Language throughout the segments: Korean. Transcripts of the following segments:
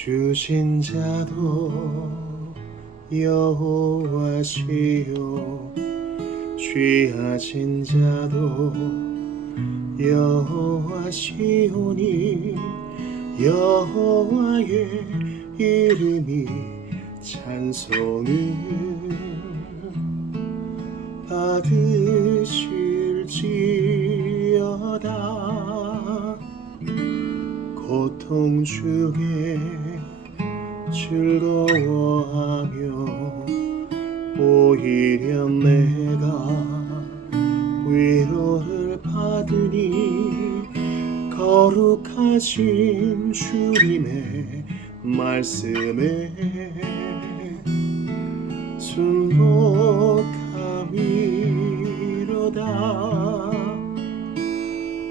주신 자도 여호와시요 취하신 자도 여호와시오니 여호와의 이름이 찬송을 받으실지어다. 고통 중에 즐거워하며 오히려 내가 위로를 받으니 거룩하신 주님의 말씀에 순복함이로다.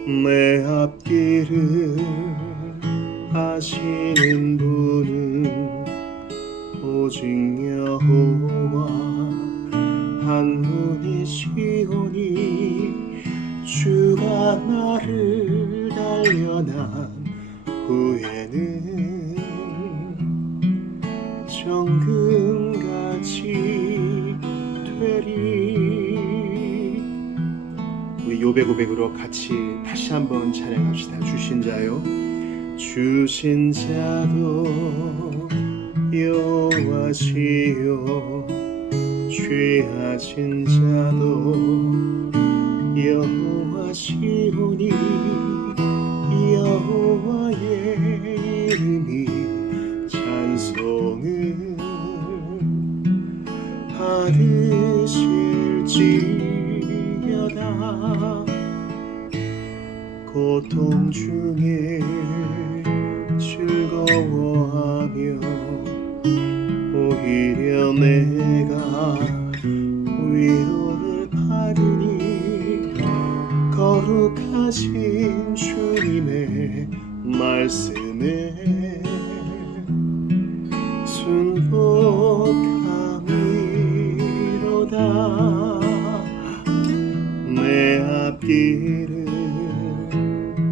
내 앞길을 아시는 분은 오직 여호와 한 분이시오니 주가 나를 단련한 후에는 정금같이 되리. 우리 요배 고백으로 같이 다시 한번 찬양합시다. 주신 자요 주신 자도 여호와시요 취하신 자도 여호와시오니 여호와의 이름이 찬송을 받으실지어다. 고통 중에 즐거워하며 오히려 내가 위로를 받으니 거룩하신 주님의 말씀에 순복함이로다. 내 앞길을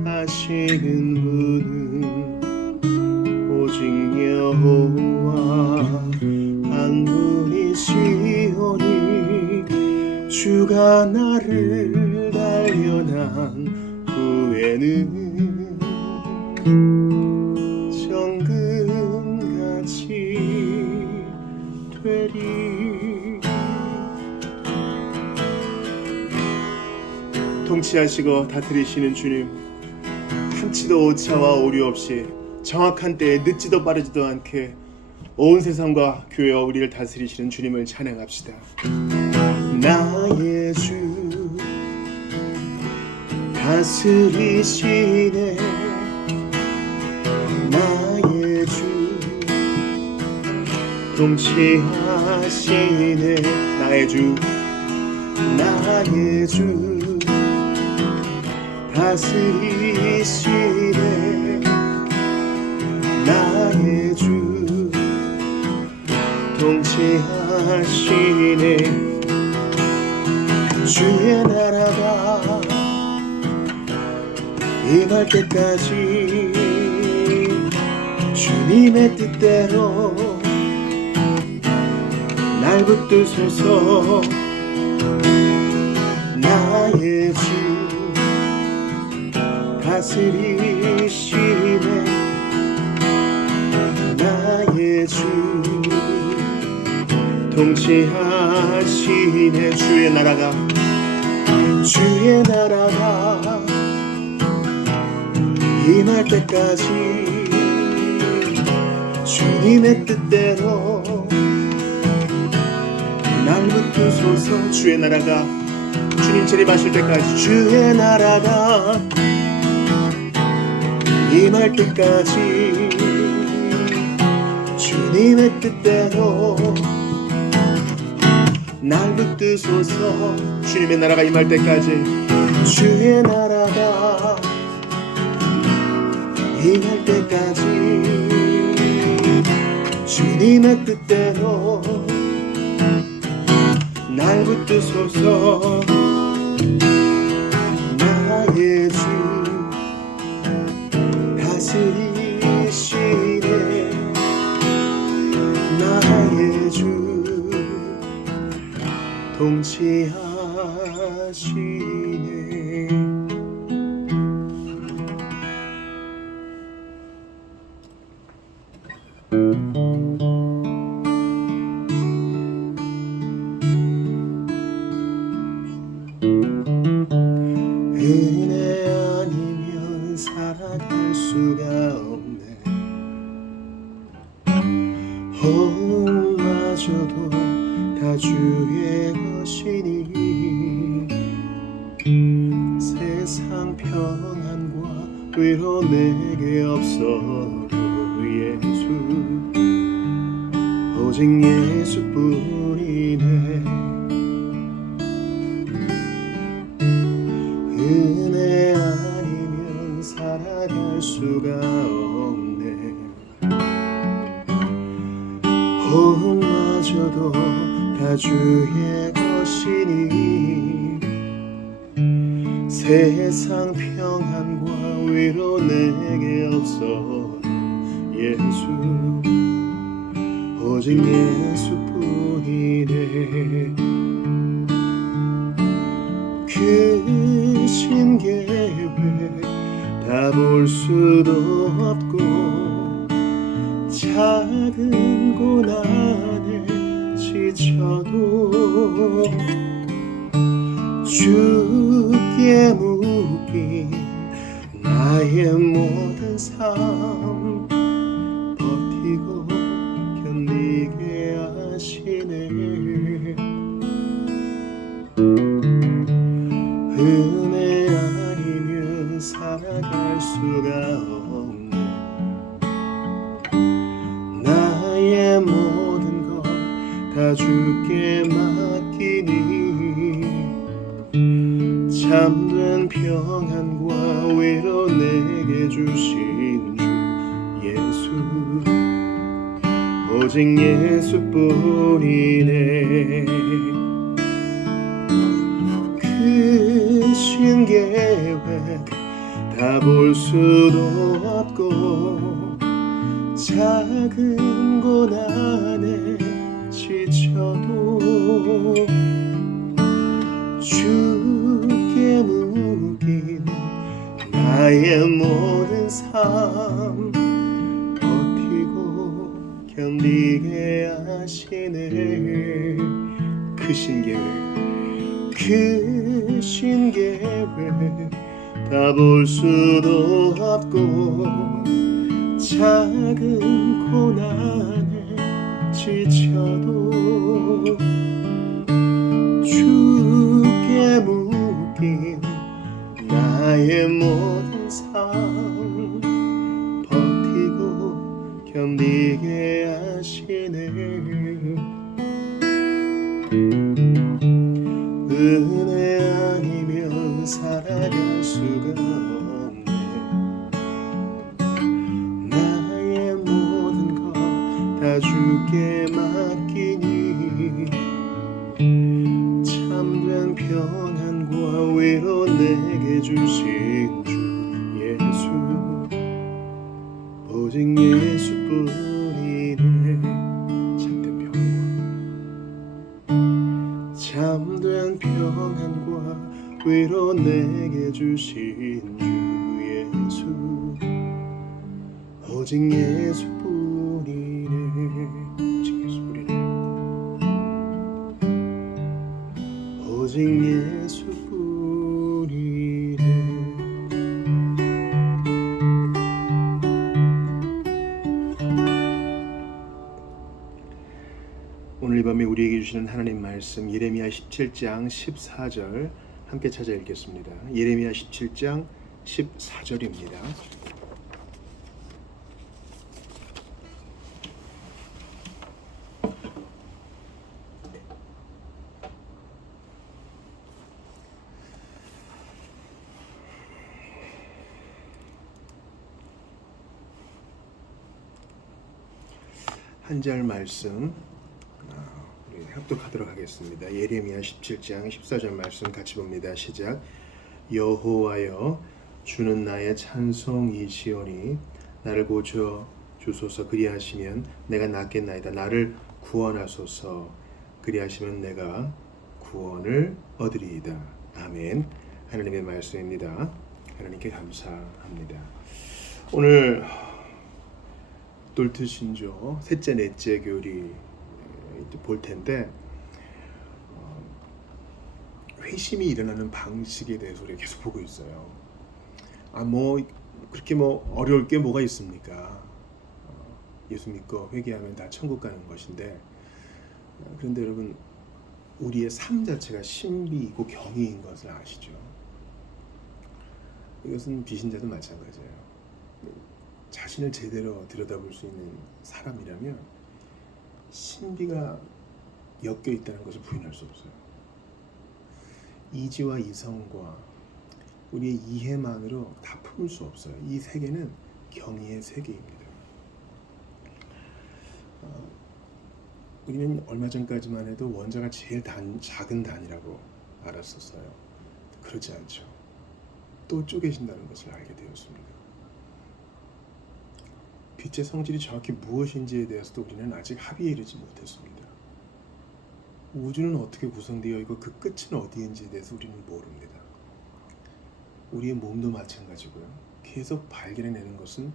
아시는 분은 오직 여호와 한 분이시오니 주가 나를 단련한 후에는 정금같이 되리. 통치하시고 다스리시는 주님, 한치도 오차와 오류 없이 정확한 때에 늦지도 빠르지도 않게 온 세상과 교회와 우리를 다스리시는 주님을 찬양합시다. 나의 주 다스리시네. 나의 주 통치하시네. 나의 주 다스리시네. 나의 주 통치하시네. 주의 나라가 임할 때까지 주님의 뜻대로 날 붙드소서. 나의 주 다스리시네. 나의 주 통치하시네. 주의 나라가 임할 때까지 주님의 뜻대로 날 붙드소서. 주의 나라가 주님 재림하실 때까지 주의 나라가 임할 때까지 주님의 뜻대로 날 붙드소서. 주님의 나라가 임할 때까지 주의 나라가 임할 때까지 주님의 뜻대로 날 붙드소서. 나의 주 다스리시네. 통치하시네. 은혜 아니면 살아갈 수가 없네. 마저도 다 주의 것이니 세상 평안과 위로 내게 없어도 예수, 오직 예수뿐이네. 은혜 아니면 살아갈 수가 없네. 마저도 다 주의 것이니 세상 평안과 위로 내게 없어도 예수, 오직 예수뿐이네. 크신 계획 다 볼 수도 없고 작은 고난에 지쳐도 주께 묶인 나의 모든 삶 버티고 견디게 하시네. 은혜 아니면 살아갈 수가 없네. 나의 모든 것 다 주께 맡기니 참된 평안과 위로 내게 주신 주 예수, 오직 예수뿐이네. 크신 계획 다 볼 수도 없고 작은 고난에 지쳐도 주께 묶인 나의 모든 삶 버티고 견디게 하시네. 크신 계획 다 볼 수도 없고 작은 고난에 지쳐도 주께 묶인 나의 모든 삶 버티고 견디게 하시네. 은혜 아니면 살아갈 수가 없네. 나의 모든 것 다 주께 맡기니 참된 평안과 위로 내게 주신 주 예수, 오직 예수뿐이네. 참된 평안과 위로 내게 주신 주 예수, 오직 예수뿐이네. 오직 예수뿐이네. 오늘 이 밤에 우리에게 주시는 하나님 말씀 예레미야 17장 14절 함께 찾아 읽겠습니다. 예레미야 17장 14절입니다. 한 절 말씀 우리 합독하도록 하겠습니다. 예레미야 17장 14절 말씀 같이 봅니다. 시작. 여호와여, 주는 나의 찬송이시오니 나를 고쳐 주소서. 그리하시면 내가 낫겠나이다. 나를 구원하소서. 그리하시면 내가 구원을 얻으리이다. 아멘. 하나님의 말씀입니다. 하나님께 감사합니다. 오늘 놀트신조 셋째 넷째 교리 볼 텐데, 회심이 일어나는 방식에 대해서 우리가 계속 보고 있어요. 그렇게 어려울 게 뭐가 있습니까? 예수 믿고 회개하면 다 천국 가는 것인데, 그런데 여러분, 우리의 삶 자체가 신비이고 경이인 것을 아시죠? 이것은 비신자도 마찬가지예요. 자신을 제대로 들여다볼 수 있는 사람이라면 신비가 엮여 있다는 것을 부인할 수 없어요. 이지와 이성과 우리의 이해만으로 다 품을 수 없어요. 이 세계는 경이의 세계입니다. 우리는 얼마 전까지만 해도 원자가 제일 작은 단위라고 알았었어요. 그렇지 않죠. 또 쪼개진다는 것을 알게 되었습니다. 빛의 성질이 정확히 무엇인지에 대해서도 우리는 아직 합의에 이르지 못했습니다. 우주는 어떻게 구성되어 있고 그 끝은 어디인지에 대해서 우리는 모릅니다. 우리의 몸도 마찬가지고요. 계속 발견해내는 것은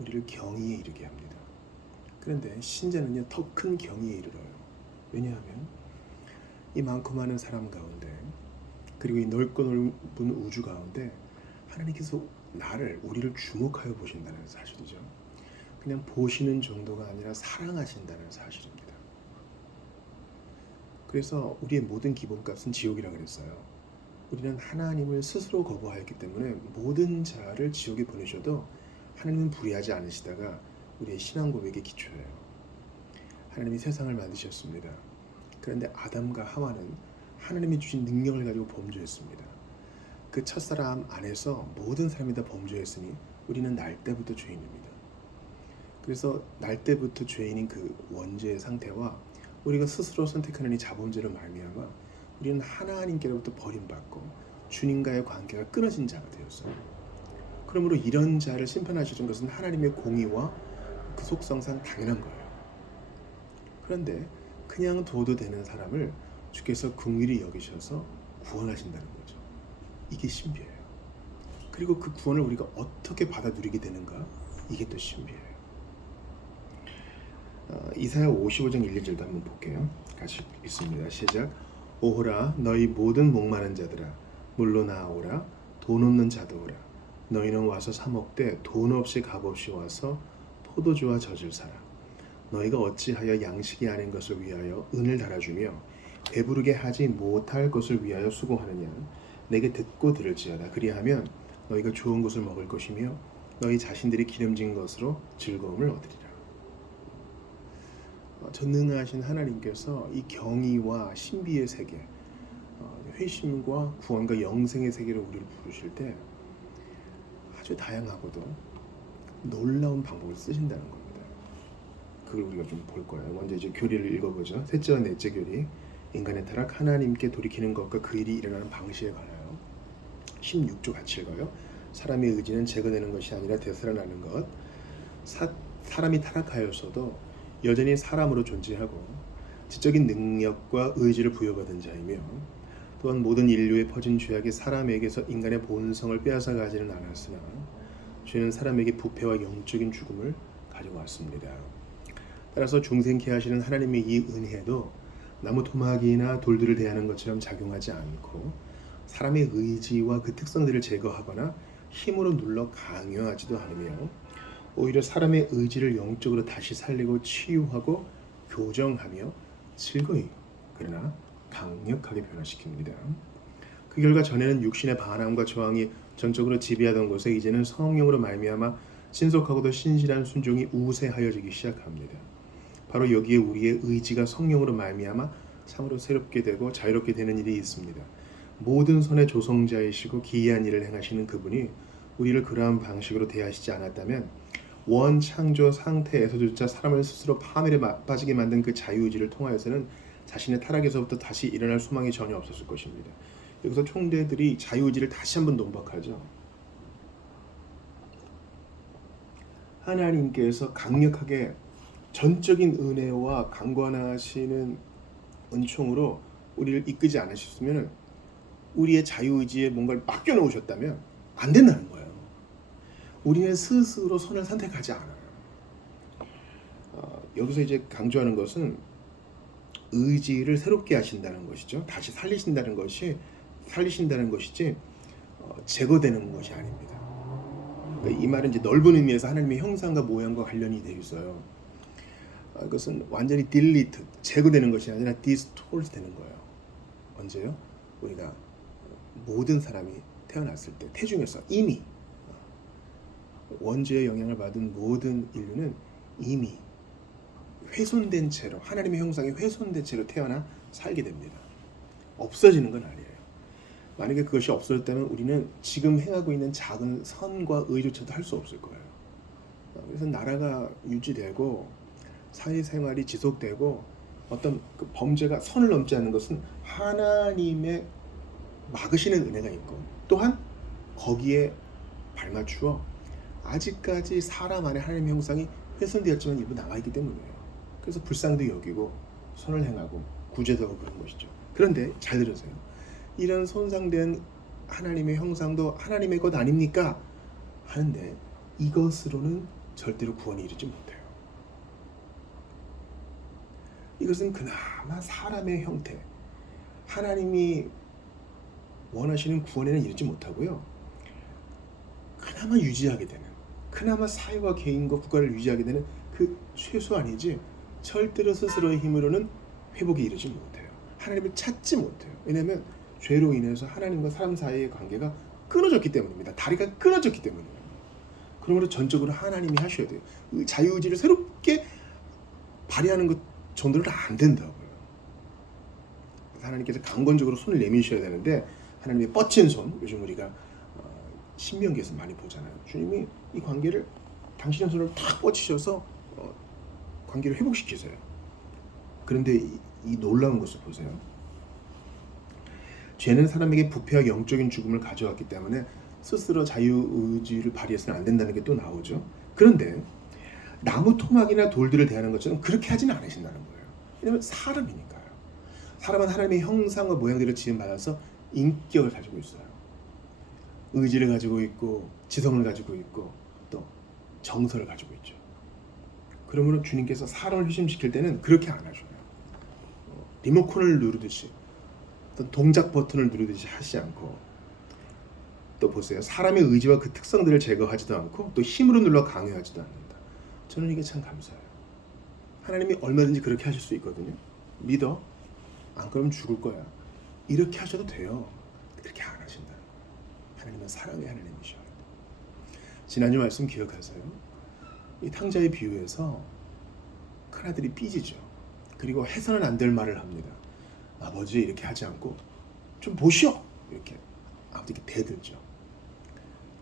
우리를 경이에 이르게 합니다. 그런데 신자는요, 더 큰 경이에 이르러요. 왜냐하면 이 많고 많은 사람 가운데, 그리고 이 넓고 넓은 우주 가운데 하나님께서 우리를 주목하여 보신다는 사실이죠. 그냥 보시는 정도가 아니라 사랑하신다는 사실입니다. 그래서 우리의 모든 기본값은 지옥이라고 그랬어요. 우리는 하나님을 스스로 거부하였기 때문에 모든 자를 지옥에 보내셔도 하나님은 불의하지 않으시다가 우리의 신앙 고백의 기초예요. 하나님이 세상을 만드셨습니다. 그런데 아담과 하와는 하나님이 주신 능력을 가지고 범죄했습니다. 그 첫사람 안에서 모든 사람이 다 범죄했으니 우리는 날 때부터 죄인입니다. 그래서 날 때부터 죄인인 그 원죄의 상태와 우리가 스스로 선택하는 이 자본죄로 말미암아 우리는 하나님께로부터 버림받고 주님과의 관계가 끊어진 자가 되었어요. 그러므로 이런 자를 심판하시는 것은 하나님의 공의와 그 속성상 당연한 거예요. 그런데 그냥 둬도 되는 사람을 주께서 긍휼히 여기셔서 구원하신다는 거죠. 이게 신비예요. 그리고 그 구원을 우리가 어떻게 받아 누리게 되는가, 이게 또 신비예요. 이사야 55장 1, 2절도 한번 볼게요. 같이 읽습니다. 시작. 오호라 너희 모든 목마른 자들아 물로 나오라. 돈 없는 자도 오라. 너희는 와서 사 먹되 돈 없이 값 없이 와서 포도주와 젖을 사라. 너희가 어찌하여 양식이 아닌 것을 위하여 은을 달아주며 배부르게 하지 못할 것을 위하여 수고하느냐. 내게 듣고 들을지어다. 그리하면 너희가 좋은 것을 먹을 것이며 너희 자신들이 기름진 것으로 즐거움을 얻으리라. 전능하신 하나님께서 이 경이와 신비의 세계, 회심과 구원과 영생의 세계로 우리를 부르실 때 아주 다양하고도 놀라운 방법을 쓰신다는 겁니다. 그걸 우리가 좀 볼 거예요. 먼저 이제 교리를 읽어보죠. 셋째와 넷째 교리, 인간의 타락, 하나님께 돌이키는 것과 그 일이 일어나는 방식에 관하여 16조 같이 읽어요. 사람의 의지는 제거되는 것이 아니라 되살아나는 것. 사람이 타락하였어도 여전히 사람으로 존재하고 지적인 능력과 의지를 부여받은 자이며, 또한 모든 인류에 퍼진 죄악이 사람에게서 인간의 본성을 빼앗아 가지는 않았으나 죄는 사람에게 부패와 영적인 죽음을 가져왔습니다. 따라서 중생케 하시는 하나님의 이 은혜도 나무 토막이나 돌들을 대하는 것처럼 작용하지 않고 사람의 의지와 그 특성들을 제거하거나 힘으로 눌러 강요하지도 않으며 오히려 사람의 의지를 영적으로 다시 살리고 치유하고 교정하며 즐거이, 그러나 강력하게 변화시킵니다. 그 결과 전에는 육신의 반항과 저항이 전적으로 지배하던 곳에 이제는 성령으로 말미암아 신속하고도 신실한 순종이 우세하여지기 시작합니다. 바로 여기에 우리의 의지가 성령으로 말미암아 참으로 새롭게 되고 자유롭게 되는 일이 있습니다. 모든 선의 조성자이시고 기이한 일을 행하시는 그분이 우리를 그러한 방식으로 대하시지 않았다면 원창조 상태에서조차 사람을 스스로 파멸에 빠지게 만든 그 자유의지를 통하여서는 자신의 타락에서부터 다시 일어날 소망이 전혀 없었을 것입니다. 여기서 총대들이 자유의지를 다시 한번 농박하죠. 하나님께서 강력하게 전적인 은혜와 강권하시는 은총으로 우리를 이끄지 않으셨으면 우리의 자유의지에 뭔가를 맡겨놓으셨다면 안 된다는 거예요. 우리는 스스로 선을 선택하지 않아요. 여기서 이제 강조하는 것은 의지를 새롭게 하신다는 것이죠. 다시 살리신다는 것이지 제거되는 것이 아닙니다. 그러니까 이 말은 이제 넓은 의미에서 하나님의 형상과 모양과 관련이 되어 있어요. 그것은 완전히 딜리트, 제거되는 것이 아니라 디스톨트 되는 거예요. 언제요? 우리가 모든 사람이 태어났을 때 태중에서 이미 원죄의 영향을 받은 모든 인류는 이미 훼손된 채로, 하나님의 형상이 훼손된 채로 태어나 살게 됩니다. 없어지는 건 아니에요. 만약에 그것이 없어졌다면 우리는 지금 행하고 있는 작은 선과 의조차도 할 수 없을 거예요. 그래서 나라가 유지되고 사회생활이 지속되고 어떤 그 범죄가 선을 넘지 않는 것은 하나님의 막으시는 은혜가 있고, 또한 거기에 발맞추어 아직까지 사람 안에 하나님의 형상이 훼손되었지만 일부 남아있기 때문이에요. 그래서 불쌍도 여기고 선을 행하고 구제도 하고 그런 것이죠. 그런데 잘 들으세요. 이런 손상된 하나님의 형상도 하나님의 것 아닙니까? 하는데 이것으로는 절대로 구원이 이르지 못해요. 이것은 그나마 사람의 형태, 하나님이 원하시는 구원에는 이르지 못하고요. 그나마 유지하게 되는, 그나마 사회와 개인과 국가를 유지하게 되는 그 최소한이지 절대로 스스로의 힘으로는 회복이 이르지 못해요. 하나님을 찾지 못해요. 왜냐하면 죄로 인해서 하나님과 사람 사이의 관계가 끊어졌기 때문입니다. 다리가 끊어졌기 때문이에요. 그러므로 전적으로 하나님이 하셔야 돼요. 자유의지를 새롭게 발휘하는 것 정도는 안 된다고요. 하나님께서 강권적으로 손을 내미셔야 되는데 하나님의 뻗친 손, 요즘 우리가 신명기에서 많이 보잖아요. 주님이 이 관계를 당신의 손을 탁 뻗치셔서 관계를 회복시키세요. 그런데 이 놀라운 것을 보세요. 죄는 사람에게 부패와 영적인 죽음을 가져왔기 때문에 스스로 자유의지를 발휘해서는 안 된다는 게 또 나오죠. 그런데 나무 토막이나 돌들을 대하는 것처럼 그렇게 하지는 않으신다는 거예요. 왜냐하면 사람이니까요. 사람은 하나님의 형상과 모양대로 지음받아서 인격을 가지고 있어요. 의지를 가지고 있고 지성을 가지고 있고 또 정서를 가지고 있죠. 그러므로 주님께서 사람을 회심시킬 때는 그렇게 안 하셔요. 리모컨을 누르듯이 어떤 동작 버튼을 누르듯이 하시지 않고, 또 보세요. 사람의 의지와 그 특성들을 제거하지도 않고 또 힘으로 눌러 강요하지도 않는다. 저는 이게 참 감사해요. 하나님이 얼마든지 그렇게 하실 수 있거든요. 믿어. 안 그러면 죽을 거야. 이렇게 하셔도 돼요. 그렇게 안 하신다. 하나님은 사랑의 하나님이셔요. 지난주 말씀 기억하세요? 이 탕자의 비유에서 큰아들이 삐지죠. 그리고 해서는 안 될 말을 합니다. 아버지 이렇게 하지 않고 좀 보시오. 이렇게 아버지께 대들죠.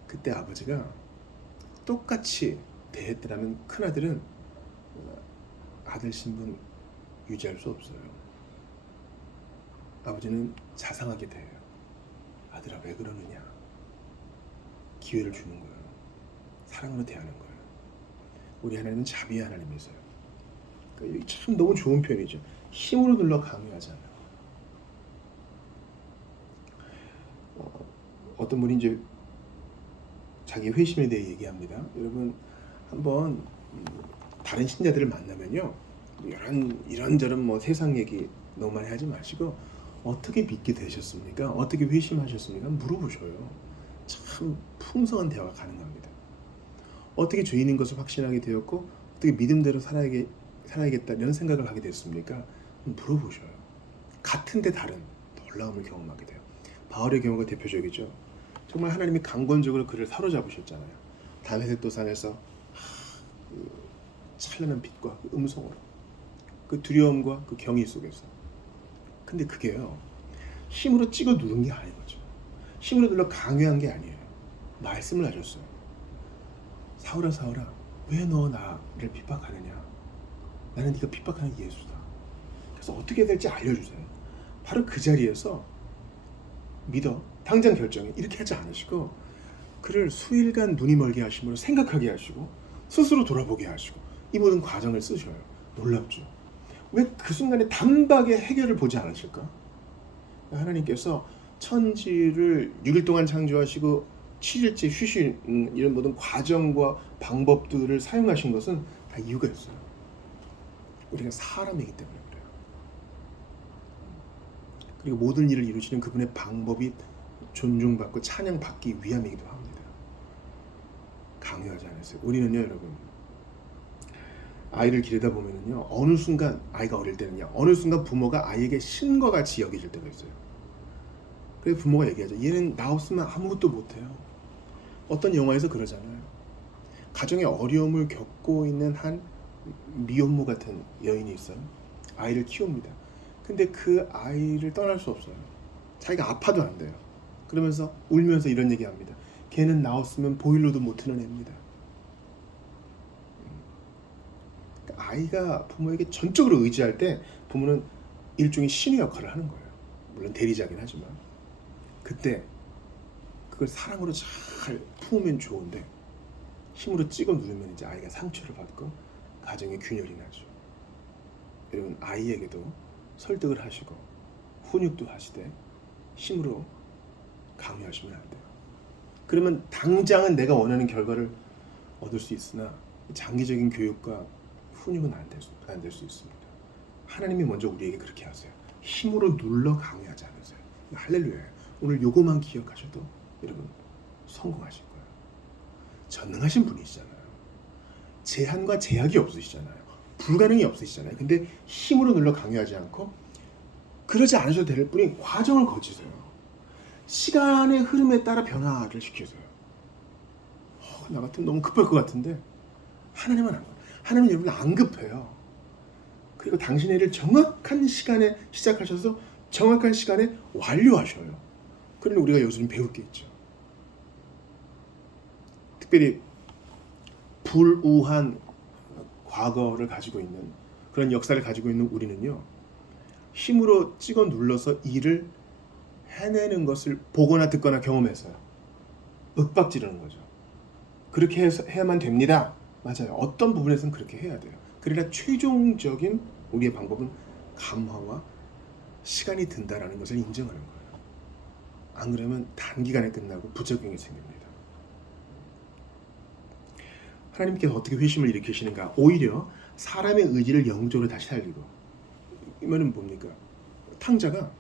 그때 아버지가 똑같이 대했더라면 큰아들은 아들 신분 유지할 수 없어요. 아버지는 자상하게 대해요. 아들아 왜 그러느냐. 기회를 주는 거예요. 사랑으로 대하는 거예요. 우리 하나님은 자비의 하나님이세요. 그러니까 참 너무 좋은 표현이죠. 힘으로 눌러 강요하지 않아요. 어떤 분이 이제 자기 회심에 대해 얘기합니다. 여러분 한번 다른 신자들을 만나면요, 이런저런 뭐 세상 얘기 너무 많이 하지 마시고 어떻게 믿게 되셨습니까? 어떻게 회심하셨습니까? 물어보셔요. 참 풍성한 대화가 가능합니다. 어떻게 죄인인 것을 확신하게 되었고 어떻게 믿음대로 살아야겠다 이런 생각을 하게 됐습니까? 물어보셔요. 같은데 다른 놀라움을 경험하게 돼요. 바울의 경우가 대표적이죠. 정말 하나님이 강권적으로 그를 사로잡으셨잖아요. 다메섹 도상에서 그 찬란한 빛과 그 음성으로, 그 두려움과 그 경의 속에서. 근데 그게요, 힘으로 찍어 누른 게 아닌 거죠. 힘으로 눌러 강요한 게 아니에요. 말씀을 하셨어요. 사울아 사울아 왜 너 나를 핍박하느냐. 나는 네가 핍박하는 예수다. 그래서 어떻게 해야 될지 알려주세요. 바로 그 자리에서 믿어, 당장 결정해, 이렇게 하지 않으시고 그를 수일간 눈이 멀게 하심으로 생각하게 하시고 스스로 돌아보게 하시고 이 모든 과정을 쓰셔요. 놀랍죠. 왜 그 순간에 단박에 해결을 보지 않으실까? 하나님께서 천지를 6일 동안 창조하시고 7일째 쉬신 이런 모든 과정과 방법들을 사용하신 것은 다 이유가 있어요. 우리가 사람이기 때문에 그래요. 그리고 모든 일을 이루시는 그분의 방법이 존중받고 찬양받기 위함이기도 합니다. 강요하지 않으세요. 우리는요, 여러분, 아이를 기르다 보면은요, 어느 순간 아이가 어릴 때는요, 어느 순간 부모가 아이에게 신과 같이 여겨질 때가 있어요. 그래서 부모가 얘기하죠. 얘는 나 없으면 아무것도 못해요. 어떤 영화에서 그러잖아요. 가정의 어려움을 겪고 있는 한 미혼모 같은 여인이 있어요. 아이를 키웁니다. 근데 그 아이를 떠날 수 없어요. 자기가 아파도 안 돼요. 그러면서 울면서 이런 얘기합니다. 걔는 나 없으면 보일러도 못 트는 애입니다. 아이가 부모에게 전적으로 의지할 때 부모는 일종의 신의 역할을 하는 거예요. 물론 대리자긴 하지만 그때 그걸 사랑으로 잘 품으면 좋은데 힘으로 찍어 누르면 이제 아이가 상처를 받고 가정의 균열이 나죠. 여러분, 아이에게도 설득을 하시고 훈육도 하시되 힘으로 강요하시면 안 돼요. 그러면 당장은 내가 원하는 결과를 얻을 수 있으나 장기적인 교육과 훈육은 안 될 수 있습니다. 하나님이 먼저 우리에게 그렇게 하세요. 힘으로 눌러 강요하지 않으세요. 할렐루야. 오늘 요거만 기억하셔도 여러분 성공하실 거예요. 전능하신 분이시잖아요. 제한과 제약이 없으시잖아요. 불가능이 없으시잖아요. 근데 힘으로 눌러 강요하지 않고 그러지 않으셔도 될 뿐이 과정을 거치세요. 시간의 흐름에 따라 변화를 시키세요. 나 같으면 너무 급할 것 같은데 하나님은 안 급해요. 하나님은 여러분 안 급해요. 그리고 당신의 일을 정확한 시간에 시작하셔서 정확한 시간에 완료하셔요. 그러니 우리가 여전히 배울 게 있죠. 특별히 불우한 과거를 가지고 있는 그런 역사를 가지고 있는 우리는요, 힘으로 찍어 눌러서 일을 해내는 것을 보거나 듣거나 경험해서요 윽박지르는 거죠. 그렇게 해야만 됩니다. 맞아요. 어떤 부분에서는 그렇게 해야 돼요. 그러나 최종적인 우리의 방법은 감화와 시간이 든다라는 것을 인정하는 거예요. 안 그러면 단기간에 끝나고 부작용이 생깁니다. 하나님께서 어떻게 회심을 일으키시는가? 오히려 사람의 의지를 영적으로 다시 살리고, 이 말은 뭡니까? 탕자가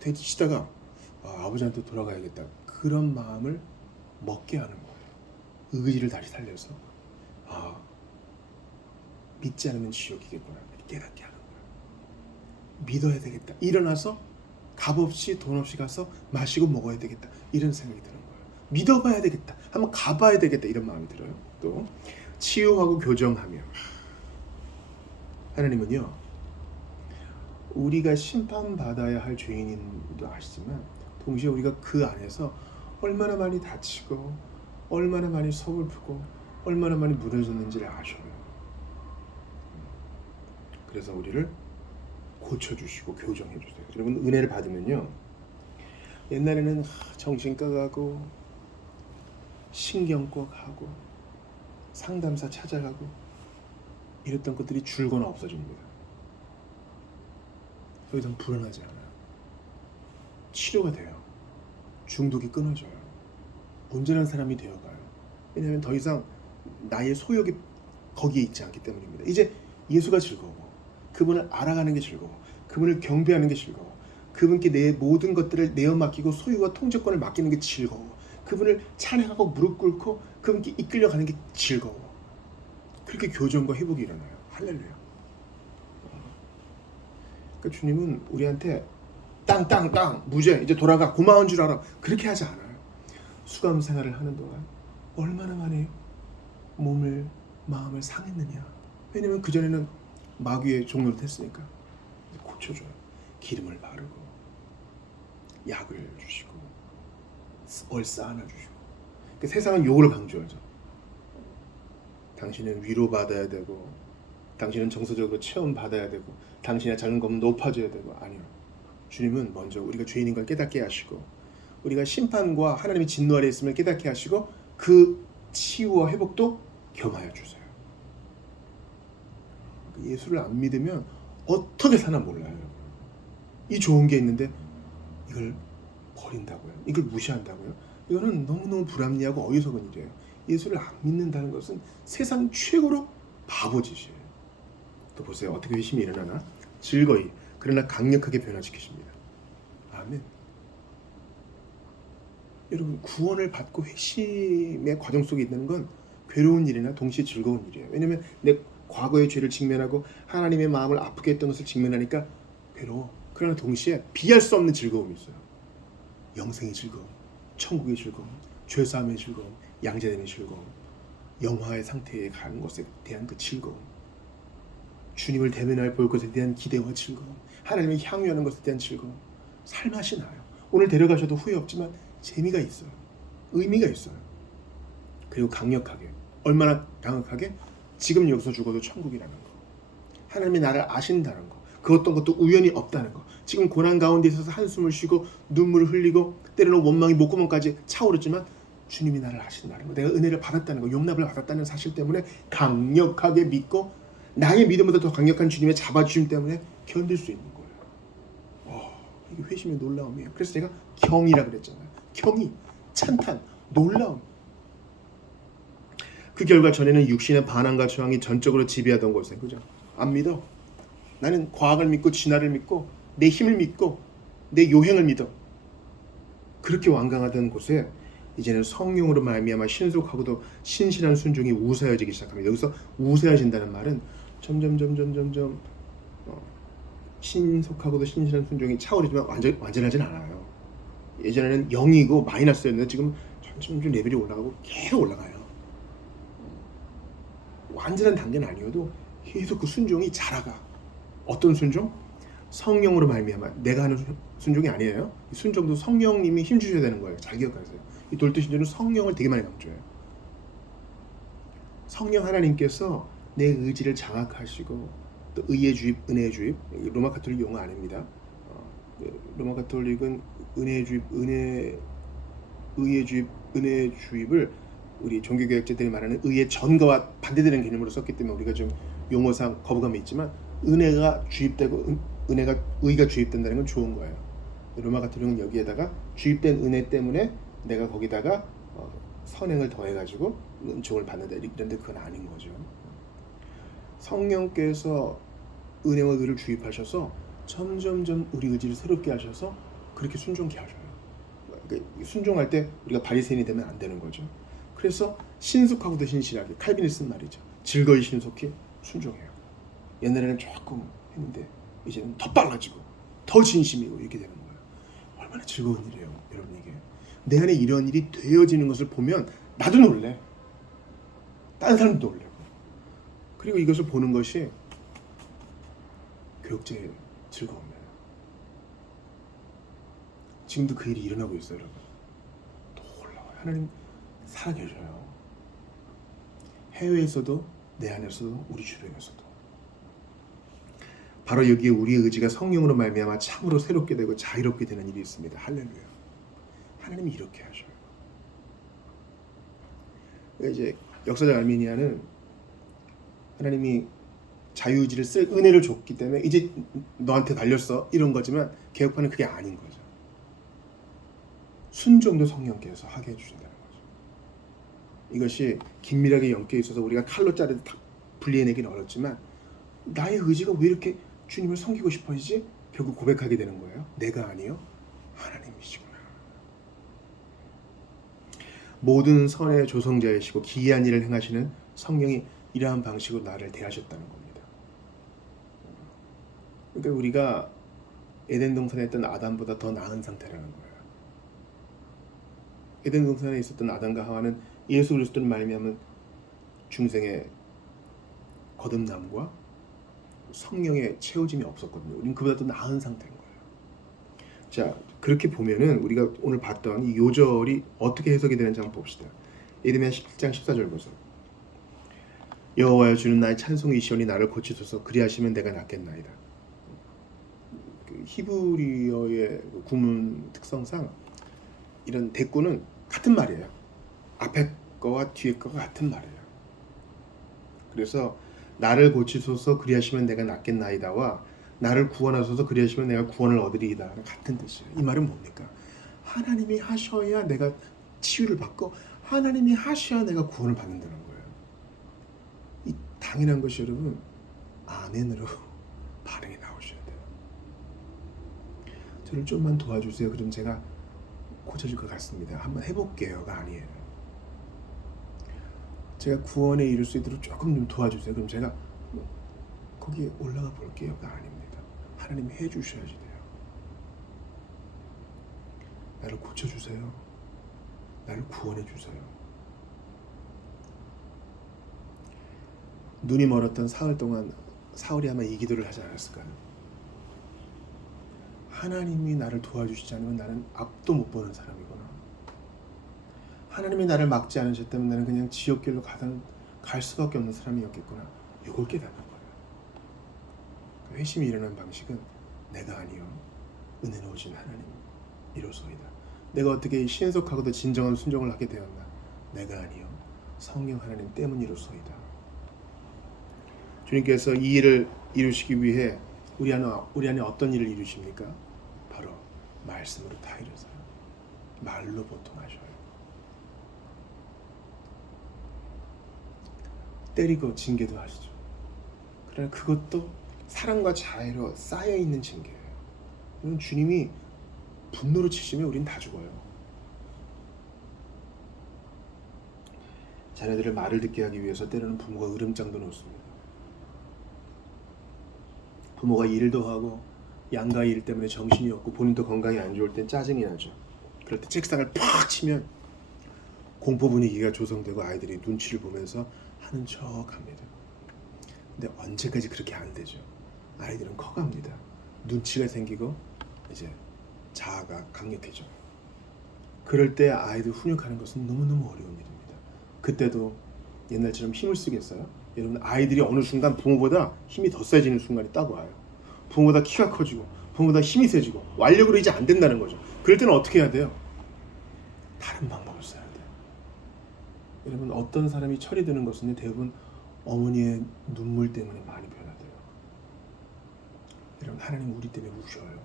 되치다가 아버지한테 돌아가야겠다, 그런 마음을 먹게 하는 거예요. 의지를 다시 살려서 믿지 않으면 지옥이겠구나 깨닫게 하는 거예요. 믿어야 되겠다. 일어나서 값없이 돈 없이 가서 마시고 먹어야 되겠다, 이런 생각이 드는 거예요. 믿어봐야 되겠다, 한번 가봐야 되겠다, 이런 마음이 들어요. 또 치유하고 교정하며, 하나님은요 우리가 심판받아야 할 죄인인도 아시지만 동시에 우리가 그 안에서 얼마나 많이 다치고 얼마나 많이 서글프고 얼마나 많이 무너졌는지를 아셔요. 그래서 우리를 고쳐주시고 교정해주세요. 여러분, 은혜를 받으면요, 옛날에는 정신과 가고 신경과 가고 상담사 찾아가고 이랬던 것들이 줄거나 없어집니다. 더 이상 불안하지 않아요. 치료가 돼요. 중독이 끊어져요. 온전한 사람이 되어가요. 왜냐하면 더 이상 나의 소욕이 거기에 있지 않기 때문입니다. 이제 예수가 즐거워. 그분을 알아가는 게 즐거워. 그분을 경배하는 게 즐거워. 그분께 내 모든 것들을 내어 맡기고 소유와 통제권을 맡기는 게 즐거워. 그분을 찬양하고 무릎 꿇고 그분께 이끌려가는 게 즐거워. 그렇게 교정과 회복이 일어나요. 할렐루야. 그러니까 주님은 우리한테 땅 무죄 이제 돌아가 고마운 줄 알아, 그렇게 하지 않아요. 수감 생활을 하는 동안 얼마나 많이 몸을 마음을 상했느냐. 왜냐면 그전에는 마귀의 종로를 했으니까. 고쳐줘요. 기름을 바르고 약을 주시고 얼싸 안아주시고. 그러니까 세상은 요걸 강조하죠. 당신은 위로받아야 되고 당신은 정서적으로 체험받아야 되고 당신의 자존감은 높아져야 되고. 아니요. 주님은 먼저 우리가 죄인인 걸 깨닫게 하시고 우리가 심판과 하나님의 진노 아래 있음을 깨닫게 하시고 그 치유와 회복도 겸하여 주세요. 예수를 안 믿으면 어떻게 사나 몰라요. 이 좋은 게 있는데 이걸 버린다고요? 이걸 무시한다고요? 이거는 너무너무 불합리하고 어리석은 일이에요. 예수를 안 믿는다는 것은 세상 최고로 바보짓이에요. 또 보세요. 어떻게 회심이 일어나나? 즐거이 그러나 강력하게 변화시키십니다. 아멘. 여러분 구원을 받고 회심의 과정 속에 있는 건 괴로운 일이나 동시에 즐거운 일이에요. 왜냐하면 내 과거의 죄를 직면하고 하나님의 마음을 아프게 했던 것을 직면하니까 괴로워. 그러나 동시에 비할 수 없는 즐거움이 있어요. 영생의 즐거움, 천국의 즐거움, 죄사함의 즐거움, 양자됨의 즐거움, 영화의 상태에 가는 것에 대한 그 즐거움, 주님을 대면할 볼 것에 대한 기대와 즐거움, 하나님을 향유하는 것에 대한 즐거움. 살맛이 나요. 오늘 데려가셔도 후회 없지만 재미가 있어요. 의미가 있어요. 그리고 강력하게, 얼마나 강력하게? 지금 여기서 죽어도 천국이라는 거, 하나님이 나를 아신다는 거, 그 어떤 것도 우연이 없다는 거, 지금 고난 가운데 있어서 한숨을 쉬고 눈물을 흘리고 때로는 원망이 목구멍까지 차오르지만 주님이 나를 아신다는 거, 내가 은혜를 받았다는 거, 용납을 받았다는 사실 때문에 강력하게 믿고 나의 믿음보다 더 강력한 주님의 잡아주심 때문에 견딜 수 있는 거예요. 이게 회심의 놀라움이에요. 그래서 제가 경이라 그랬잖아요. 경이, 찬탄, 놀라움. 그 결과 전에는 육신의 반항과 저항이 전적으로 지배하던 곳에, 그죠? 안 믿어. 나는 과학을 믿고 진화를 믿고 내 힘을 믿고 내 요행을 믿어. 그렇게 완강하던 곳에 이제는 성령으로 말미암아 신속하고도 신실한 순종이 우세해지기 시작합니다. 여기서 우세해진다는 말은 점점 신속하고도 신실한 순종이 차오르지만 완전하진 않아요. 예전에는 0이고 마이너스였는데 지금 점점 레벨이 올라가고 계속 올라가요. 완전한 단계는 아니어도 계속 그 순종이 자라가. 어떤 순종? 성령으로 말미암아. 내가 하는 순종이 아니에요. 이 순종도 성령님이 힘 주셔야 되는 거예요. 잘 기억하세요. 이 돌도신조는 성령을 되게 많이 강조해요. 성령 하나님께서 내 의지를 장악하시고 또 의의 주입, 은혜의 주입. 로마 가톨릭 용어 아닙니다. 로마 가톨릭은 은혜의 주입, 의의 주입, 은혜의 주입을 우리 종교개혁자들이 말하는 의의 전가와 반대되는 개념으로 썼기 때문에 우리가 좀 용어상 거부감이 있지만 은혜가 주입되고 의가 주입된다는 건 좋은 거예요. 로마 가톨릭은 여기에다가 주입된 은혜 때문에 내가 거기다가 선행을 더해가지고 은총을 받는다 이런데 그건 아닌 거죠. 성령께서 은혜와 의를 주입하셔서 점점점 우리 의지를 새롭게 하셔서 그렇게 순종케 하셔요. 그러니까 순종할 때 우리가 바리새인이 되면 안 되는 거죠. 그래서 신속하고도 신실하게, 칼빈이 쓴 말이죠. 즐거이 신속히 순종해요. 옛날에는 조금 했는데 이제는 더 빨라지고 더 진심이고 이렇게 되는 거예요. 얼마나 즐거운 일이에요, 여러분. 이게 내 안에 이런 일이 되어지는 것을 보면 나도 놀래, 다른 사람도 놀래고. 그리고 이것을 보는 것이 교육자의 즐거움이에요. 지금도 그 일이 일어나고 있어요, 여러분. 놀라워요. 하나님 살아계셔요. 해외에서도 내 안에서도 우리 주변에서도. 바로 여기에 우리의 의지가 성령으로 말미암아 참으로 새롭게 되고 자유롭게 되는 일이 있습니다. 할렐루야. 하나님이 이렇게 하셔요. 그러니까 이제 역사적 알미니아는 하나님이 자유의지를 쓸 은혜를 줬기 때문에 이제 너한테 달렸어 이런 거지만 개혁파는 그게 아닌 거죠. 순종도 성령께서 하게 해주신다는 거죠. 이것이 긴밀하게 엮여 있어서 우리가 칼로 자르듯 다 분리해내기는 어렵지만 나의 의지가 왜 이렇게 주님을 섬기고 싶어지지? 결국 고백하게 되는 거예요. 내가 아니요 하나님이시구나. 모든 선의 조성자이시고 기이한 일을 행하시는 성령이 이러한 방식으로 나를 대하셨다는 겁니다. 그러니까 우리가 에덴 동산에 있던 아담보다 더 나은 상태라는 거예요. 에덴 동산에 있었던 아담과 하와는 예수 그리스도를 말미암은 중생의 거듭남과 성령의 채워짐이 없었거든요. 우리는 그보다 더 나은 상태인 거예요. 자, 그렇게 보면은 우리가 오늘 봤던 이 요절이 어떻게 해석이 되는지 한번 봅시다. 예레미야 17장 14절 보세요. 여호와여 주는 나의 찬송이시오니 나를 고치소서 그리하시면 내가 낫겠나이다. 그 히브리어의 구문 특성상 이런 대꾸는 같은 말이에요. 앞에 거와 뒤에 거가 같은 말이에요. 그래서 나를 고치소서 그리하시면 내가 낫겠나이다와 나를 구원하소서 그리하시면 내가 구원을 얻으리이다. 같은 뜻이에요. 이 말은 뭡니까? 하나님이 하셔야 내가 치유를 받고 하나님이 하셔야 내가 구원을 받는다는 거예요. 이 당연한 것이 여러분 아멘으로 반응이 나오셔야 돼요. 저를 좀만 도와주세요. 그럼 제가 고쳐질 것 같습니다. 한번 해볼게요가 아니에요. 제가 구원에 이를 수 있도록 조금 좀 도와주세요. 그럼 제가 거기에 올라가 볼게요가 아닙니다. 하나님이 해주셔야지 돼요. 나를 고쳐주세요. 나를 구원해주세요. 눈이 멀었던 사흘 동안 사울이 아마 이 기도를 하지 않았을까요? 하나님이 나를 도와주시지 않으면 나는 앞도 못 보는 사람이구나. 하나님이 나를 막지 않으셨다면 나는 그냥 지옥길로 갈 수밖에 없는 사람이었겠구나. 이걸 깨닫는 거예요. 회심이 일어나는 방식은 내가 아니요 은혜는 오신 하나님이로소이다. 내가 어떻게 신속하고도 진정한 순종을 하게 되었나? 내가 아니요 성령 하나님 때문이로소이다. 주님께서 이 일을 이루시기 위해 우리 안에 어떤 일을 이루십니까? 바로 말씀으로 다 이루세요. 말로 보통 하셔요. 때리고 징계도 하시죠. 그러나 그것도 사랑과 자애로 쌓여있는 징계예요. 이건 주님이 분노로 치시면 우린 다 죽어요. 자녀들을 말을 듣게 하기 위해서 때로는 부모가 으름장도 놓습니다. 부모가 일도 하고 양가 일 때문에 정신이 없고 본인도 건강이 안 좋을 땐 짜증이 나죠. 그럴 때 책상을 팍 치면 공포 분위기가 조성되고 아이들이 눈치를 보면서 하는 척 합니다. 근데 언제까지 그렇게 안 되죠? 아이들은 커갑니다. 눈치가 생기고 이제 자아가 강력해져요. 그럴 때 아이들 훈육하는 것은 너무너무 어려운 일입니다. 그때도 옛날처럼 힘을 쓰겠어요? 여러분 아이들이 어느 순간 부모보다 힘이 더 세지는 순간이 딱 와요. 부모보다 키가 커지고 부모보다 힘이 세지고 완력으로 이제 안 된다는 거죠. 그럴 때는 어떻게 해야 돼요? 다른 방법을 써야 돼요. 여러분 어떤 사람이 철이 드는 것은 대부분 어머니의 눈물 때문에 많이 변화돼요. 여러분 하나님 우리 때문에 우셔요.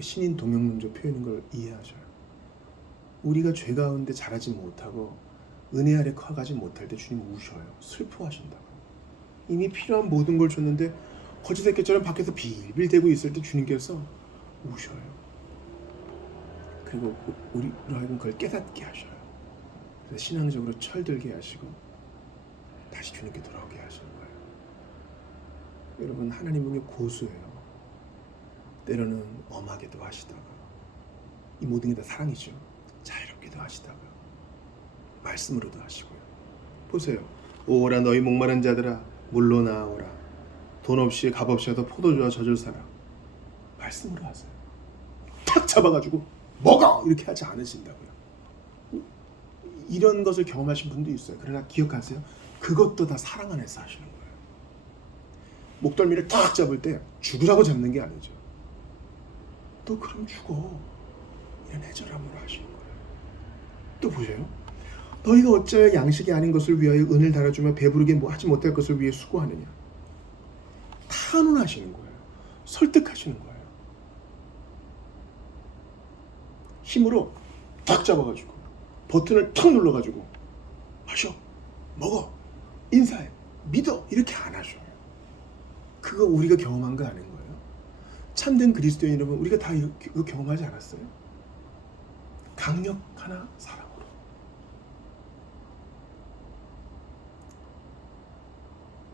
신인 동명론조 표현인 걸 이해하셔요. 우리가 죄 가운데 자라지 못하고 은혜 아래 커가지 못할 때 주님 우셔요. 슬퍼하신다고. 이미 필요한 모든 걸 줬는데 거지새끼처럼 밖에서 빌빌대고 있을 때 주님께서 우셔요. 그리고 우리로 하여금 그걸 깨닫게 하셔요. 그래서 신앙적으로 철들게 하시고 다시 주님께 돌아오게 하시는 거예요. 여러분 하나님은 고수예요. 때로는 엄하게도 하시다가 이 모든 게 다 사랑이죠. 자유롭게도 하시다가 말씀으로도 하시고요. 보세요. 오라 너희 목마른 자들아 물로 나오라. 돈 없이 값 없이 하도 포도주와 젖을 사라. 말씀으로 하세요. 탁 잡아가지고 먹어! 이렇게 하지 않으신다고요. 이런 것을 경험하신 분도 있어요. 그러나 기억하세요. 그것도 다 사랑 안에서 하시는 거예요. 목덜미를 탁 잡을 때 죽으라고 잡는 게 아니죠. 너 그럼 죽어. 이런 애절함으로 하시는 거예요. 또 보세요. 너희가 어찌하여 양식이 아닌 것을 위하여 은을 달아주며 배부르게 하지 못할 것을 위해 수고하느냐. 탄원하시는 거예요. 설득하시는 거예요. 힘으로 탁 잡아가지고 버튼을 탁 눌러가지고 마셔, 먹어, 인사해, 믿어 이렇게 안 하셔요. 그거 우리가 경험한 거 아닌 거예요. 참된 그리스도인 여러분 우리가 다 이거 경험하지 않았어요? 강력하나 사랑으로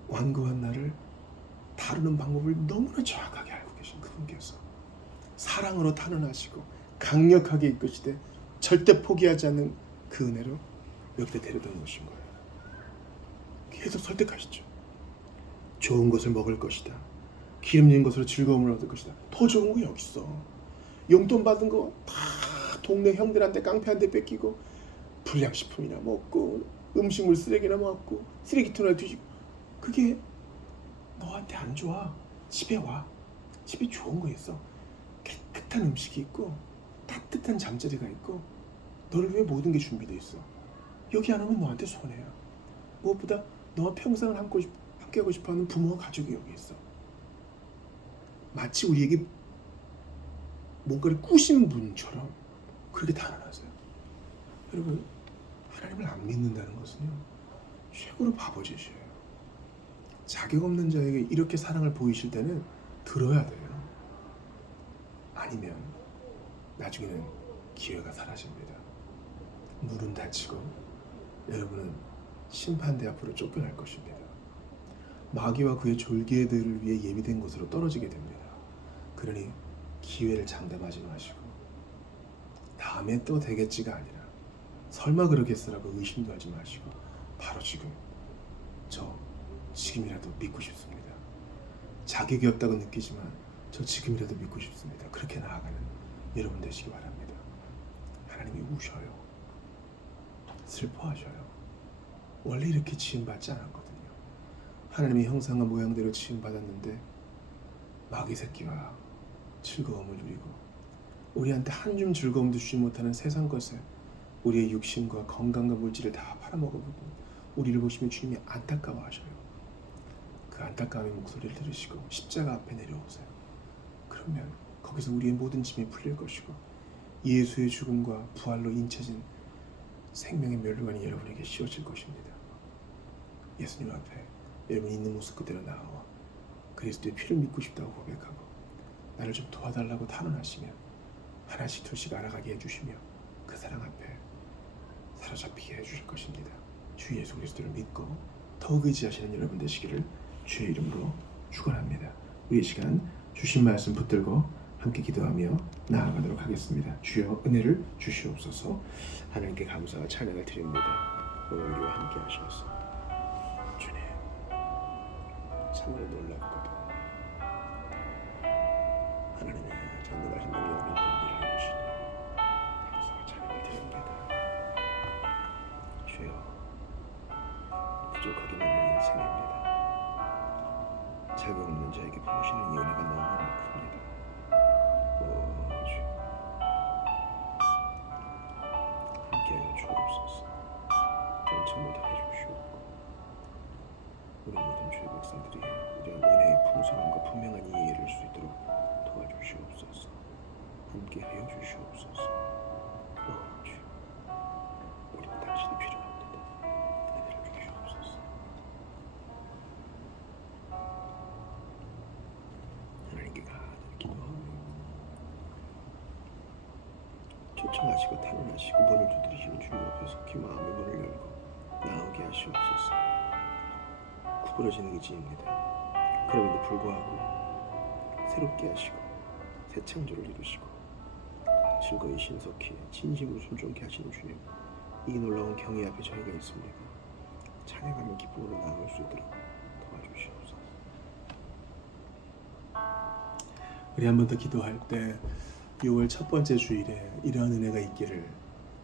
완고한 나를 다루는 방법을 너무나 정확하게 알고 계신 그분께서 사랑으로 탄원하시고 강력하게 이끄시되 절대 포기하지 않는 그 은혜로 여기다 데려다 놓으신 거예요. 계속 설득하시죠. 좋은 것을 먹을 것이다. 기름진 것으로 즐거움을 얻을 것이다. 더 좋은 거 여기 있어. 용돈 받은 거 다 동네 형들한테 깡패한테 뺏기고 불량식품이나 먹고 음식물 쓰레기나 먹고 쓰레기통에 뒤지고 그게 너한테 안 좋아. 집에 와. 집에 좋은 거 있어. 깨끗한 음식이 있고 따뜻한 잠자리가 있고 너를 위해 모든 게 준비되어 있어. 여기 안 오면 너한테 손해야. 무엇보다 너와 평생을 함께하고 싶어하는 부모와 가족이 여기 있어. 마치 우리에게 뭔가를 꾸신 분처럼 그렇게 단언하세요. 여러분, 하나님을 안 믿는다는 것은요, 최고로 바보짓이에요. 자격 없는 자에게 이렇게 사랑을 보이실 때는 들어야 돼요. 아니면 나중에는 기회가 사라집니다. 문은 닫히고 여러분은 심판대 앞으로 쫓겨날 것입니다. 마귀와 그의 졸개들을 위해 예비된 곳으로 떨어지게 됩니다. 그러니 기회를 장담하지 마시고 다음에 또 되겠지가 아니라 설마 그러겠어라고 의심도 하지 마시고 바로 지금이라도 믿고 싶습니다. 자격이 없다고 느끼지만 저 지금이라도 믿고 싶습니다. 그렇게 나아가는 여러분 되시기 바랍니다. 하나님이 우셔요. 슬퍼하셔요. 원래 이렇게 지음받지 않았거든요. 하나님의 형상과 모양대로 지음받았는데 마귀 새끼가 즐거움을 누리고 우리한테 한 줌 즐거움도 주지 못하는 세상 것에 우리의 육신과 건강과 물질을 다 팔아먹어보고 우리를 보시면 주님이 안타까워하셔요. 그 안타까움의 목소리를 들으시고 십자가 앞에 내려오세요. 그러면 거기서 우리의 모든 짐이 풀릴 것이고 예수의 죽음과 부활로 인쳐진 생명의 면류관이 여러분에게 씌워질 것입니다. 예수님 앞에 여러분 있는 모습 그대로 나와 그리스도의 피를 믿고 싶다고 고백하고 나를 좀 도와달라고 탄원하시면 하나씩 둘씩 알아가게 해주시며 그 사랑 앞에 사로잡히게 해주실 것입니다. 주 예수 그리스도를 믿고 더욱 의지하시는 여러분 되시기를 주의 이름으로 축원합니다. 우리 이 시간 주신 말씀 붙들고 함께 기도하며 나아가도록 하겠습니다. 주여 은혜를 주시옵소서. 하나님께 감사와 찬양을 드립니다. 오늘 우리와 함께 하셔서 주님 참으로 놀랍거든. 하나님의 전능하신 능력으로 우리를 이루시니 감사와 찬양을 드립니다. 주여 부족하기만 한 인생입니다. 자격 없는 자에게 부으시는 이 은혜가 너무나 큽니다. 오 주 함께하여 주옵소서. 원천을 다해 주시옵고 우리 모든 죄 백성들이 이러한 은혜의 풍성함과 분명한 이해를 수 있도록 도와주시옵소서. 함께하여 주시옵소서. 오 주 우리는 당신이 필요합니다. 은혜를 주시옵소서. 하나님께 간절히 기도하며 초청하시고 탄원하시고 문을 두드리시는 주님 앞에 속히 마음의 문을 열고 나오게 하시옵소서. 구부러진 의지입니다. 그럼에도 불구하고 새롭게 하시고 새 창조를 이루시고 즐거이 신속히 진심으로 순종케 하시는 주님, 이 놀라운 경외 앞에 저희가 있습니다. 찬양하며 기쁨으로 나아갈 수 있도록 도와주시옵소서. 우리 한 번 더 기도할 때 6월 첫 번째 주일에 이러한 은혜가 있기를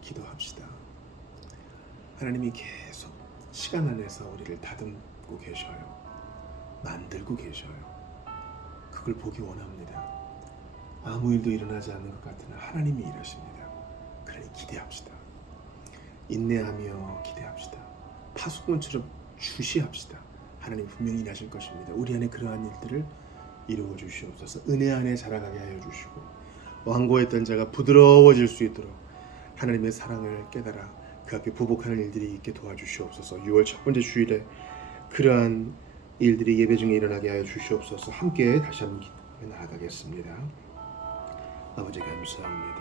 기도합시다. 하나님이 계속 시간 안에서 우리를 다듬고 계셔요. 만들고 계셔요. 그걸 보기 원합니다. 아무 일도 일어나지 않는 것 같으나 하나님이 일하십니다. 그러니 기대합시다. 인내하며 기대합시다. 파수꾼처럼 주시합시다. 하나님 분명히 일하실 것입니다. 우리 안에 그러한 일들을 이루어 주시옵소서. 은혜 안에 자라가게 하여 주시고 완고했던 자가 부드러워질 수 있도록 하나님의 사랑을 깨달아 그 앞에 보복하는 일들이 있게 도와주시옵소서. 6월 첫 번째 주일에 그러한 일들이 예배 중에 일어나게 하여 주시옵소서. 함께 다시 한번 기도해 나아가겠습니다. 아버지 감사합니다.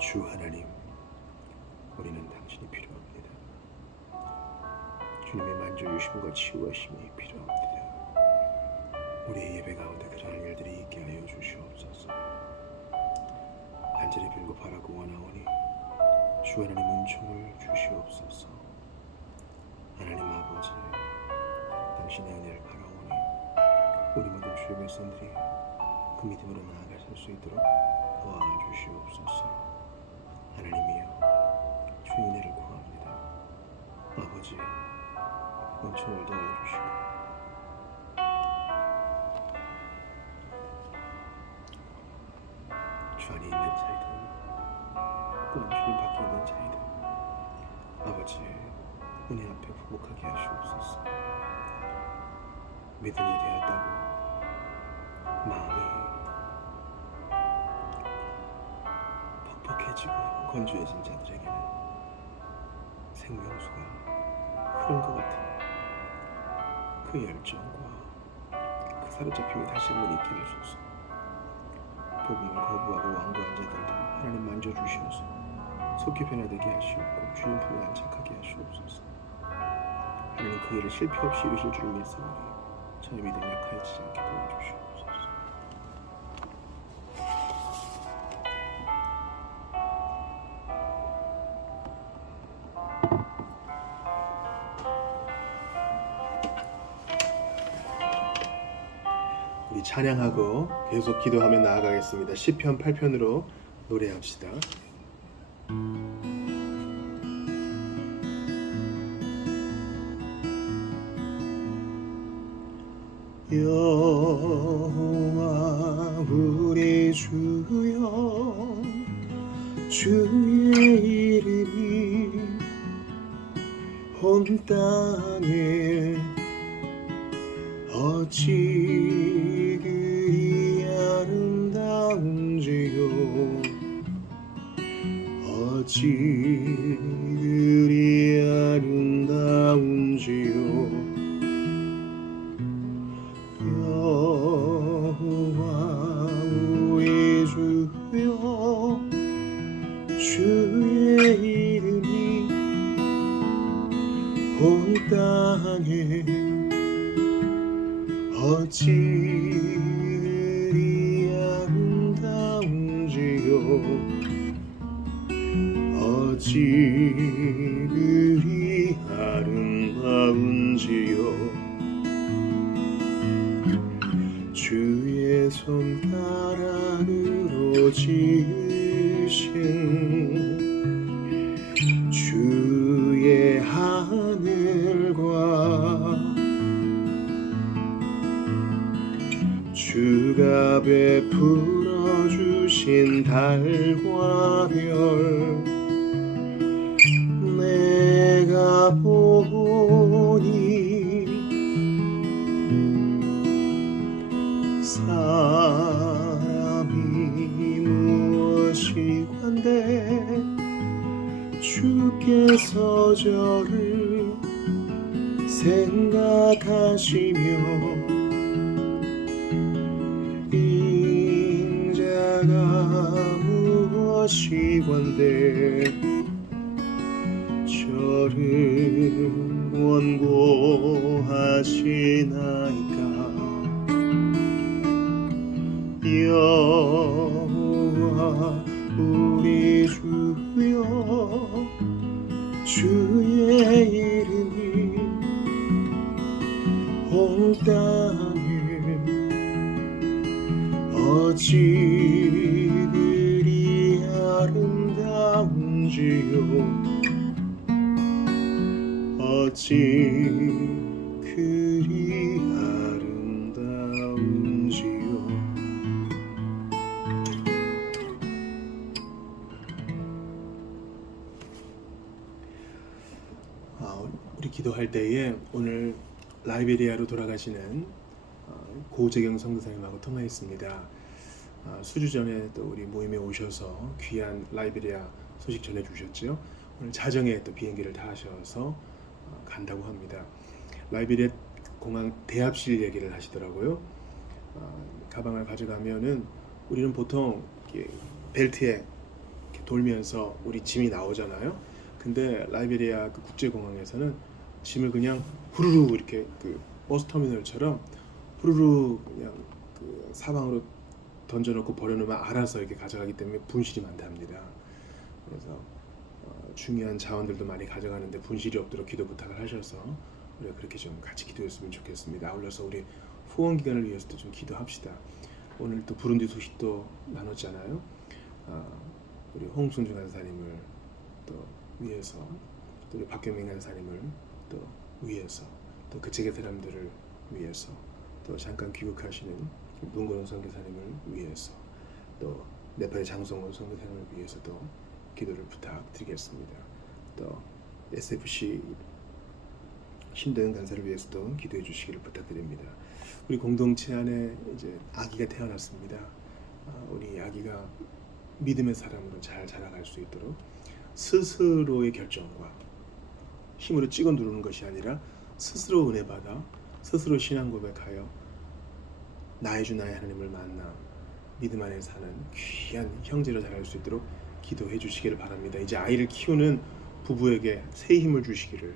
주 하나님, 우리는 당신이 필요합니다. 주님의 만져주심과 치유하심이 필요합니다. 우리의 예배 가운데 그러한 일들이 있게 하여 주시옵소서. 간절히 빌고 바라고 원하오니 주 하나님 은총을 주시옵소서. 하나님 아버지, 당신의 은혜를 바라오니 우리 모든 주의 백성들이 그 믿음으로 나아가실 수 있도록 도와주시옵소서. 하나님이여, 주의 은혜를 구합니다. 아버지, 은총을 도와주시고 주 안에 있는 자이든 또한 주님 밖에 있는 자이든 아버지 은혜 앞에 부복하게 하시옵소서. 믿음이 되었다고 마음이 퍽퍽해지고 건조해진 자들에게는 생명수가 흐른 것 같은 그 열정과 그 사로잡힘이 다시 한번 있게 하소서. 복음을 거부하고 완고한 자들도 하나님 만져주시어서 속히 변화되게 하시옵고 주님 품에 안착하게 하시옵소서. 하나님 그 일을 실패 없이 이루실 줄을 믿사오니 저의 믿음이 약해지지 않게 도와주시옵소서. 우리 찬양하고 계속 기도하며 나아가겠습니다. 시편 8편으로 노래합시다. 여호와 우리 주여 주의 이름이 온 땅에 어찌 그리 아름다운지요 어찌 그리 아름다운지요 여호와 우리 주여 주의 이름이 온 땅에 어찌 그리 아름다운지요 어찌 그리 아름다운지요 주의 손가락으로 지으신 주의 하늘과 주가 베풀어 주신 달과 별 내가 보니 사람이 무엇이건대 주께서 저를 생각하시며 인자가 무엇이건대 저를 원고하시나이까 여호와 우리 주여 주의 이름이 온 땅에 어찌 그리 아름다운지요 어찌 그리 아름다운지요. 우리 기도할 때에 오늘 라이베리아로 돌아가시는 고재경 선교사님하고 통화했습니다. 수주 전에 또 우리 모임에 오셔서 귀한 라이베리아 소식 전해주셨죠. 오늘 자정에 또 비행기를 타셔서 간다고 합니다. 라이베리아 공항 대합실 얘기를 하시더라고요. 가방을 가져가면은 우리는 보통 이렇게 벨트에 이렇게 돌면서 우리 짐이 나오잖아요. 근데 라이베리아 그 국제공항에서는 짐을 그냥 후루루 이렇게 그 버스터미널처럼 후루루 그냥 그 사방으로 던져놓고 버려놓으면 알아서 이렇게 가져가기 때문에 분실이 많답니다. 그래서 중요한 자원들도 많이 가져가는데 분실이 없도록 기도 부탁을 하셔서 우리가 그렇게 좀 같이 기도했으면 좋겠습니다. 아울러서 우리 후원 기간을 위해서도 좀 기도합시다. 오늘 또 부룬디 소식도 나눴잖아요. 우리 홍순중 간사님을 또 위해서, 또 우리 박경민 간사님을 또 위해서, 또 그 재계 사람들을 위해서, 또 잠깐 귀국하시는 문건원 선교사님을 위해서, 또 네팔의 장성원 선교사님을 위해서도 기도를 부탁드리겠습니다. 또 SFC 신도현 간사를 위해서도 기도해 주시기를 부탁드립니다. 우리 공동체 안에 이제 아기가 태어났습니다. 우리 아기가 믿음의 사람으로 잘 자라갈 수 있도록 스스로의 결정과 힘으로 찍어 누르는 것이 아니라 스스로 은혜 받아 스스로 신앙 고백하여 나의 주 나의 하나님을 만나 믿음 안에 사는 귀한 형제로 자랄 수 있도록 기도해 주시기를 바랍니다. 이제 아이를 키우는 부부에게 새 힘을 주시기를,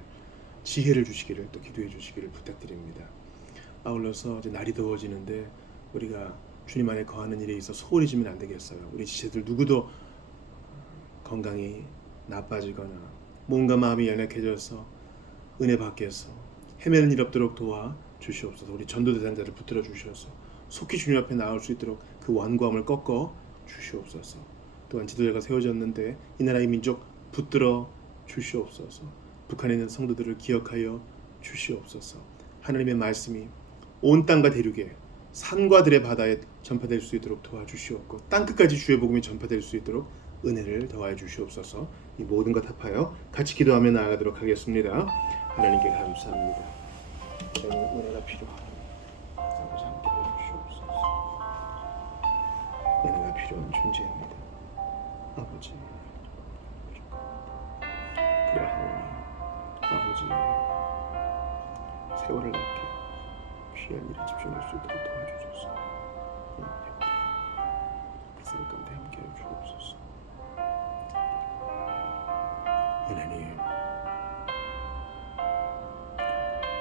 지혜를 주시기를 또 기도해 주시기를 부탁드립니다. 아울러서 이제 날이 더워지는데 우리가 주님 안에 거하는 일에 있어 소홀히 지면 안 되겠어요. 우리 지체들 누구도 건강이 나빠지거나 몸과 마음이 연약해져서 은혜 밖에서 헤매는 일 없도록 도와 주시옵소서. 우리 전도 대상자를 붙들어 주셔서 속히 주님 앞에 나올 수 있도록 그 완고함을 꺾어 주시옵소서. 또한 지도자가 세워졌는데 이 나라의 민족 붙들어 주시옵소서. 북한에 있는 성도들을 기억하여 주시옵소서. 하나님의 말씀이 온 땅과 대륙에 산과 들의 바다에 전파될 수 있도록 도와주시옵고 땅끝까지 주의 복음이 전파될 수 있도록 은혜를 더하여 주시옵소서. 이 모든 것 합하여 같이 기도하며 나아가도록 하겠습니다. 하나님께 감사합니다. 저는 은혜가 필요하고 아버지 함께 해주시옵소서. 은혜가 필요한 존재입니다. 아버지 그러하오니 아버지 세월을 낳게 귀한 일에 집중할 수 있도록 도와주소서. 그 삶 가운데 함께하여 주옵소서. 하나님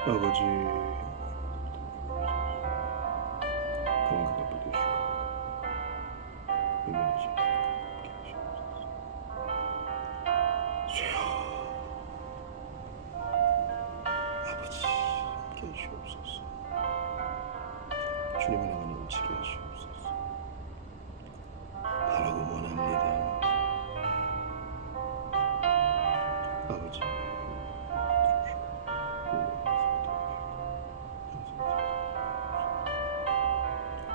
아버지 건강을 받으시고 은혜의 시간 함께 하시옵소서. 주여 아버지 함께 하시옵소서. 주님을 향하여 넘치게 하시옵소서. 바라고 원합니다. 아버지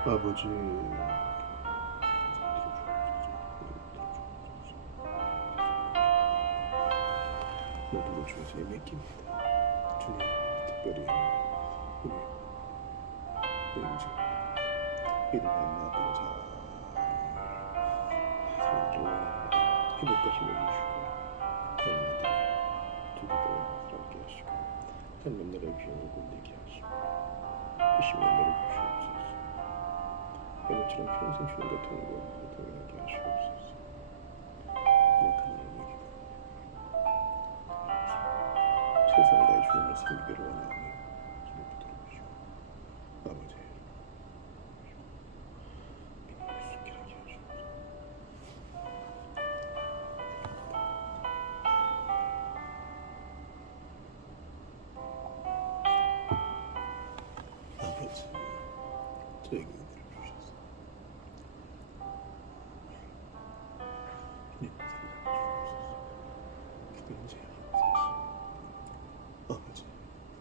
아버지 모든 것 중에서 맡깁니다. 주님 특별히 우리 내인자 믿음 안나 아빠가 잘 살기를 원합니다. 회복과 힘을 주시고 하나님들 두고도 살게 하시고 하나님 나라의 비용을 곤되게 하시고 이심의 은혜를 주시옵소서. 영원처럼 평생 주님과 동행하게 하시옵소서. 약한 나를 이기고 세상을 다해 주님을 섬기기를 원하오니 힘을 붙들어 주시고 아버지 믿음을 숨게 하게 하시옵소서. 아버지 저에게 은혜를 주셔서 주님 살려주옵소서. 기도는 제 아버지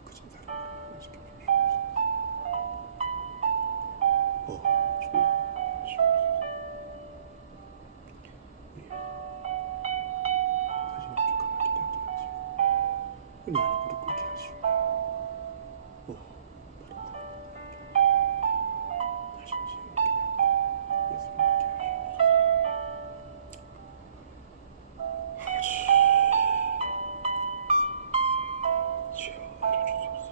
그저 나를 지켜 주시옵소서. 주여 하시옵소서. 예. 다시 만족함을 기대하게 하시고 은혜 안에 무릎 꿇게 하시고 바로 다시 지혜롭게 되고 예수를 믿게 하시옵소서. 아버지 주여 알아주소서.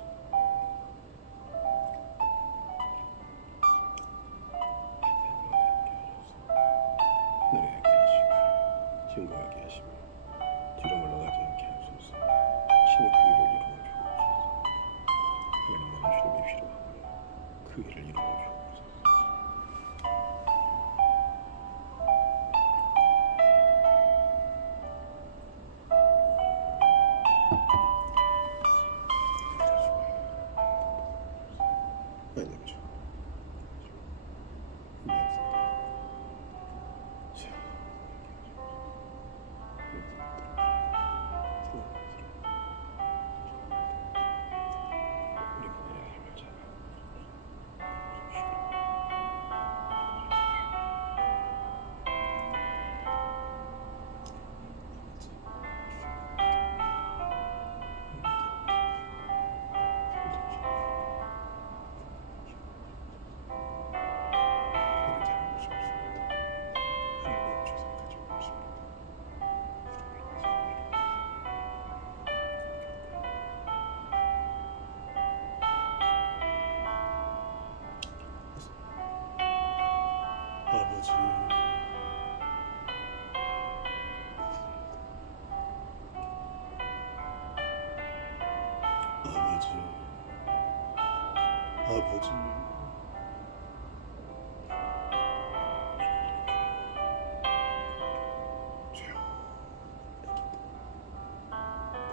노래하게 하시고 증거하게 하시며 뒤로 물러가지 않게 하소서. 신의 그 일을 아버지, 죄요.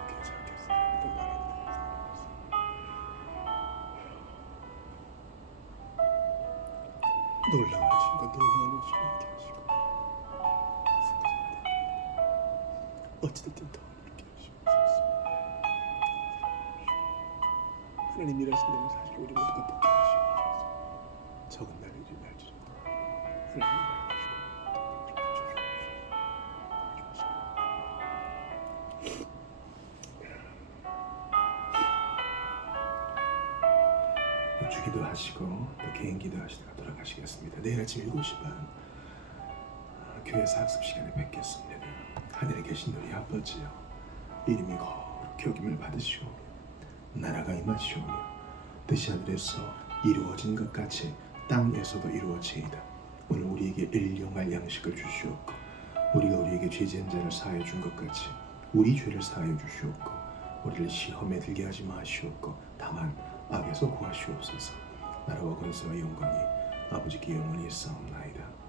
괜찮겠습니다. 놀라우신 것 놀라우신 것 이렇게 하시고 어찌됐든 더 이렇게 하시고 하나님 일하신 대로 사실 우리 모두가 복게 하시고 적은 날을 일을 날지라도 하나님 주기도 하시고 또 개인 기도하시다가 돌아가시겠습니다. 내일 아침 7시 반 교회에서 학습 시간에 뵙겠습니다. 하늘에 계신 우리 아버지여, 이름이 거룩히 여김을 받으시오며 나라가 임하시오며 뜻이 하늘에서 이루어진 것 같이 땅에서도 이루어지이다. 오늘 우리에게 일용할 양식을 주시옵고 우리가 우리에게 죄 지은 자를 사하여 준 것 같이 우리 죄를 사하여 주시옵고 우리를 시험에 들게 하지 마시옵고 다만 악에서 구하시옵소서. 나라와 권세와 영광이 아버지께 영원히 있사옵나이다.